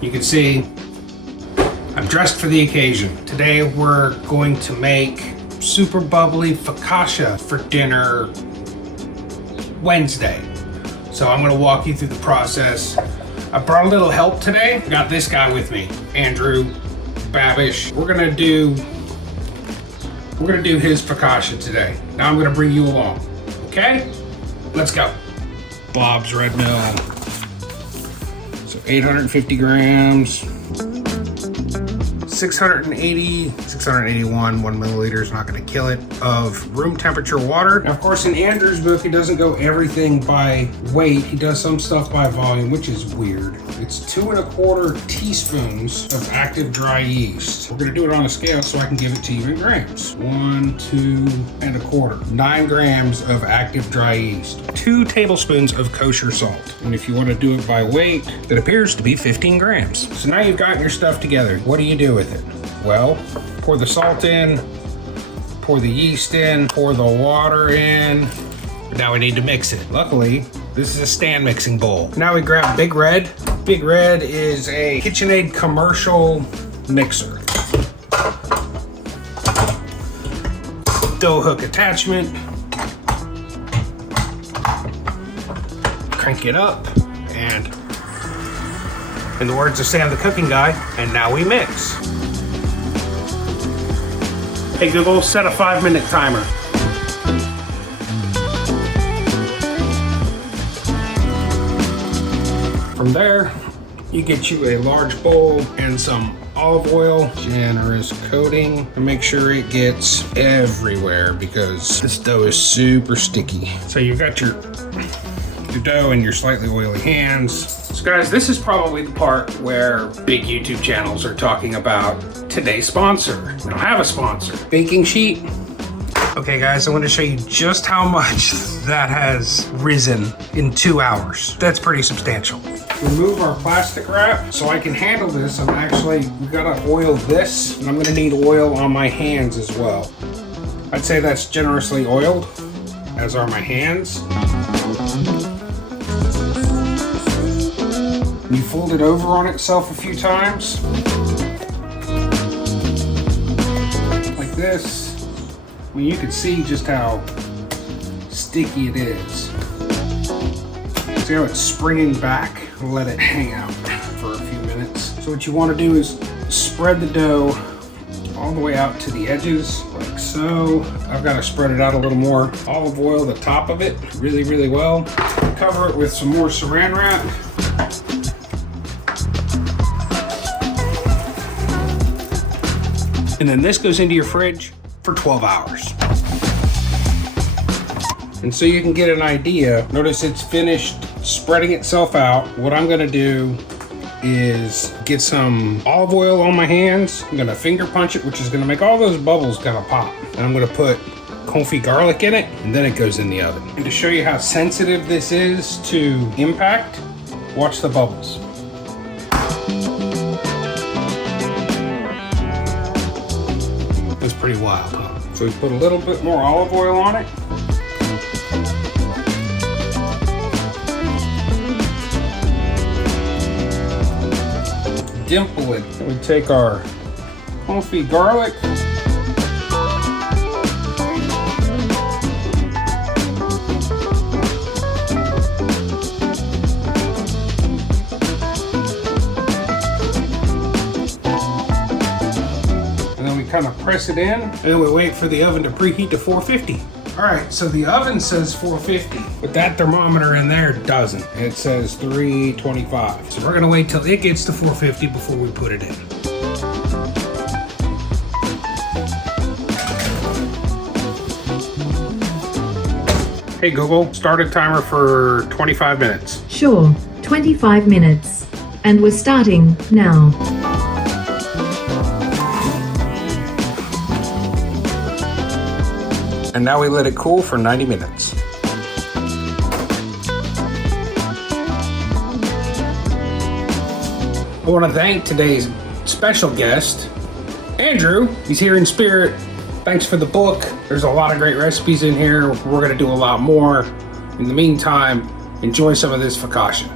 You can see I'm dressed for the occasion. Today we're going to make super bubbly focaccia for dinner Wednesday. So I'm gonna walk you through the process. I brought a little help today. I got this guy with me, Andrew Babish. We're gonna do his focaccia today. Now I'm gonna bring you along, okay? Let's go. Bob's Red Mill. So 850 grams. 681 1 milliliter is not going to kill it, of room temperature water. Now, of course, in Andrew's book, he doesn't go everything by weight. He does some stuff by volume, which is weird. It's 2 1/4 teaspoons of active dry yeast. We're going to do it on a scale so I can give it to you in grams. 1, 2 1/4. 9 grams of active dry yeast. 2 tablespoons of kosher salt. And if you want to do it by weight, that appears to be 15 grams. So now you've got your stuff together. What do you do with it? Well, pour the salt in, pour the yeast in, pour the water in. Now we need to mix it. Luckily, this is a stand mixing bowl. Now we grab Big Red. Big Red is a KitchenAid commercial mixer. Dough hook attachment. Crank it up, and in the words of Sam the cooking guy, and now we mix. Hey Google, set a 5-minute timer. From there, you get you a large bowl and some olive oil, generous coating, and make sure it gets everywhere because this dough is super sticky. So you've got your dough in your slightly oily hands. So guys, this is probably the part where big YouTube channels are talking about today's sponsor. We don't have a sponsor. Baking sheet. Okay guys, I want to show you just how much that has risen in 2 hours. That's pretty substantial. Remove our plastic wrap so I can handle this. We gotta oil this, and I'm gonna need oil on my hands as well. I'd say that's generously oiled, as are my hands. You fold it over on itself a few times. Like this. I mean, you can see just how sticky it is. See how it's springing back? Let it hang out for a few minutes. So what you want to do is spread the dough all the way out to the edges, like so. I've got to spread it out a little more. Olive oil the top of it really, really well. Cover it with some more saran wrap. And then this goes into your fridge for 12 hours. And so you can get an idea. Notice it's finished spreading itself out. What I'm gonna do is get some olive oil on my hands. I'm gonna finger punch it, which is gonna make all those bubbles kind of pop. And I'm gonna put Confit garlic in it, and then it goes in the oven. And to show you how sensitive this is to impact, watch the bubbles. That's pretty wild, huh? So we put a little bit more olive oil on it. Dimple it. We take our Confit garlic. Kind of press it in, and then we wait for the oven to preheat to 450. All right, so the oven says 450, but that thermometer in there doesn't. It says 325. So we're gonna wait till it gets to 450 before we put it in. Hey Google, start a timer for 25 minutes. Sure, 25 minutes. And we're starting now. And now we let it cool for 90 minutes. I want to thank today's special guest, Andrew. He's here in spirit. Thanks for the book. There's a lot of great recipes in here. We're going to do a lot more. In the meantime, enjoy some of this focaccia.